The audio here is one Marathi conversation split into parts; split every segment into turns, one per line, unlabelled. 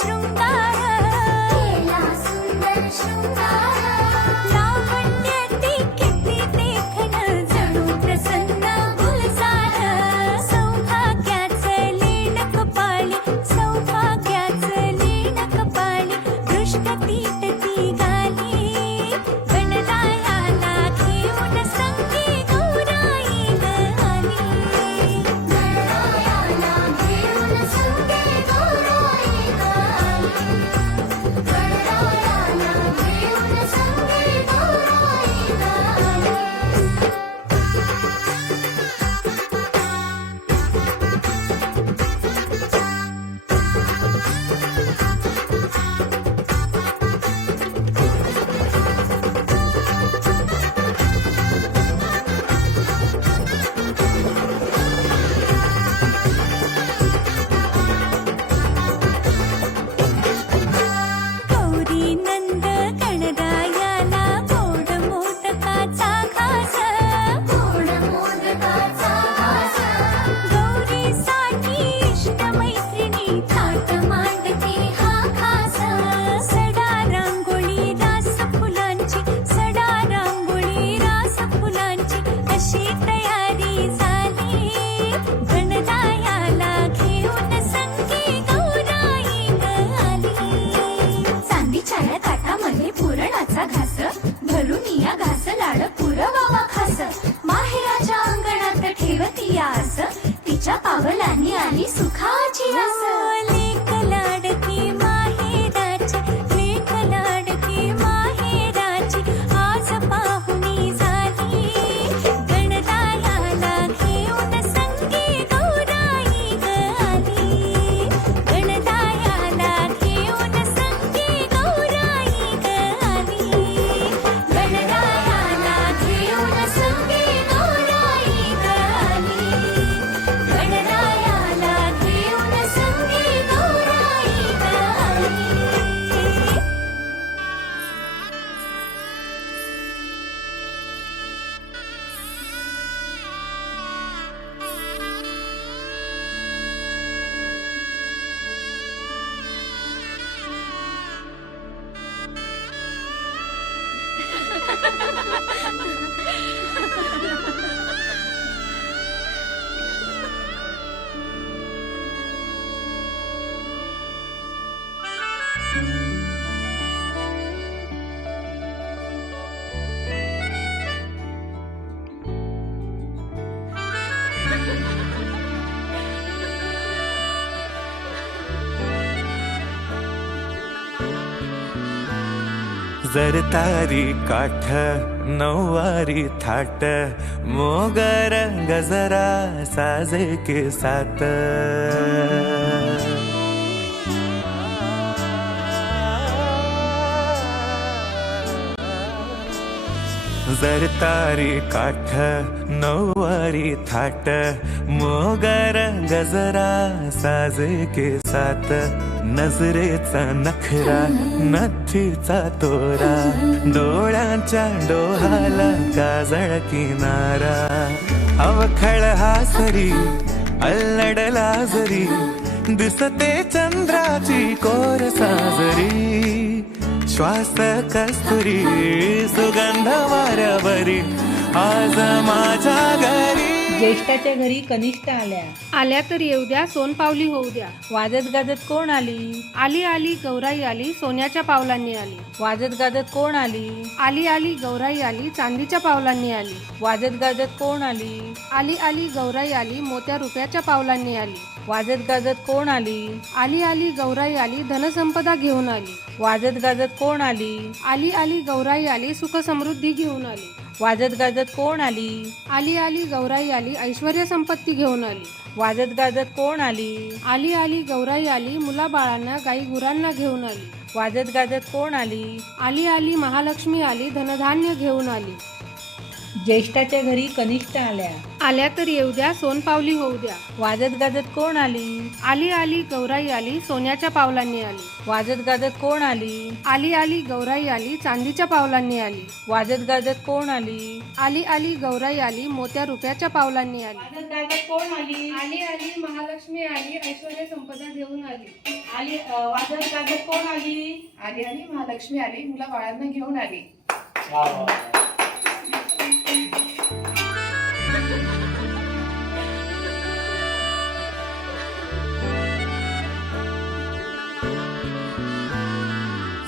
胸大人。
जरतारी काठ नऊवारी थाट मोगर गजरा साजे के साथ. जरतारी काठ नऊवारी थाट मोगर गजरा साजे के साथ. नजरेचा नखरा नथीचा तोरा डोळ्यांच्या डोहाला काजळ किनारा. अवखळ हासरी अल्लडला जरी दिसते चंद्राची कोर साजरी. श्वास कस्तुरी सुगंध वाऱ्यावरी आज माझ्या घरी
ज्येष्ठाच्या घरी कनिष्ठ आल्या.
आल्या तर येऊ द्या सोनपावली होऊ द्या.
वाजत गाजत कोण आली?
आली आली गौराई आली सोन्याच्या पावलांनी आली.
वाजत गाजत कोण आली?
आली आली गौराई आली चांदीच्या पावलांनी आली.
वाजत गाजत कोण आली?
आली आली गौराई आली मोत्या रुपयाच्या पावलांनी आली.
वाजत गाजत कोण आली?
आली आली गौराई आली धनसंपदा घेऊन आली.
वाजत गाजत कोण आली?
आली आली गौराई आली सुख समृद्धी घेऊन आली.
वाजत गाजत कोण आली?
आली आली गौराई आली ऐश्वर संपत्ती घेऊन आली.
वाजत गाजत कोण आली?
आली आली गौराई आली मुलाबाळांना गाई गुरांना घेऊन आली.
वाजत गाजत कोण आली?
आली आली महालक्ष्मी आली धनधान्य घेऊन आली.
ज्येष्ठाच्या घरी कनिष्ठ आल्या.
आल्या तर येऊ द्या सोनपावली होऊ द्या.
वाजत गाजत कोण आली?
आली आली गौराई आली सोन्याच्या पावलांनी आली.
वाजत गाजत कोण आली?
आली आली गौराई आली चांदीच्या पावलांनी आली.
वाजत गाजत कोण आली?
आली आली गौराई आली मोत्या रुपयाच्या पावलांनी आली.
वाजत गाजत कोण आली?
आली आली महालक्ष्मी आली ऐश्वर्य संपदा घेऊन आली.
आली वाजत गाजत कोण आली?
आली आली महालक्ष्मी आली मुला बाळांना घेऊन आली.
जर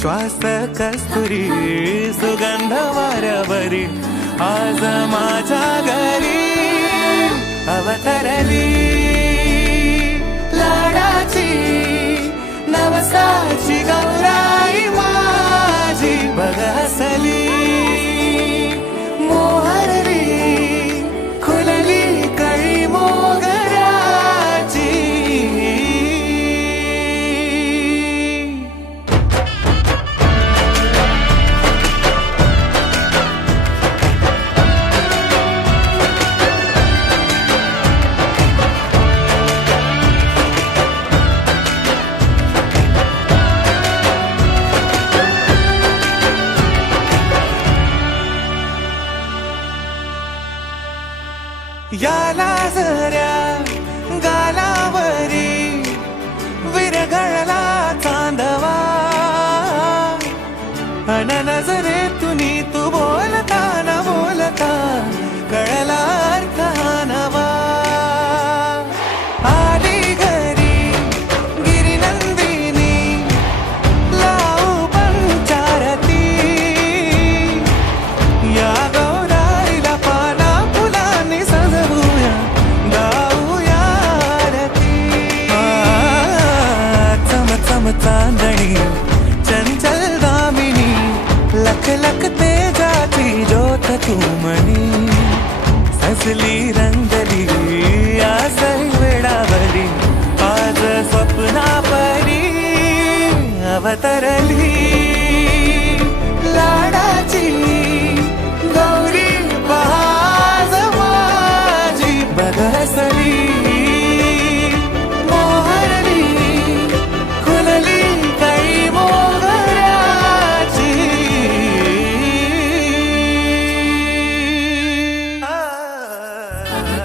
श्वास कस्तुरी सुगंध वाऱ्यावरी आज माझ्या घरी अवतरली. लाडाची नवसाची गौराई माझी बघसली मोहरली याला जऱ्या गालावरी विरघळला चांदवा. अन नजरे तुनी तू बोलता न बोलता कळ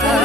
लाडाची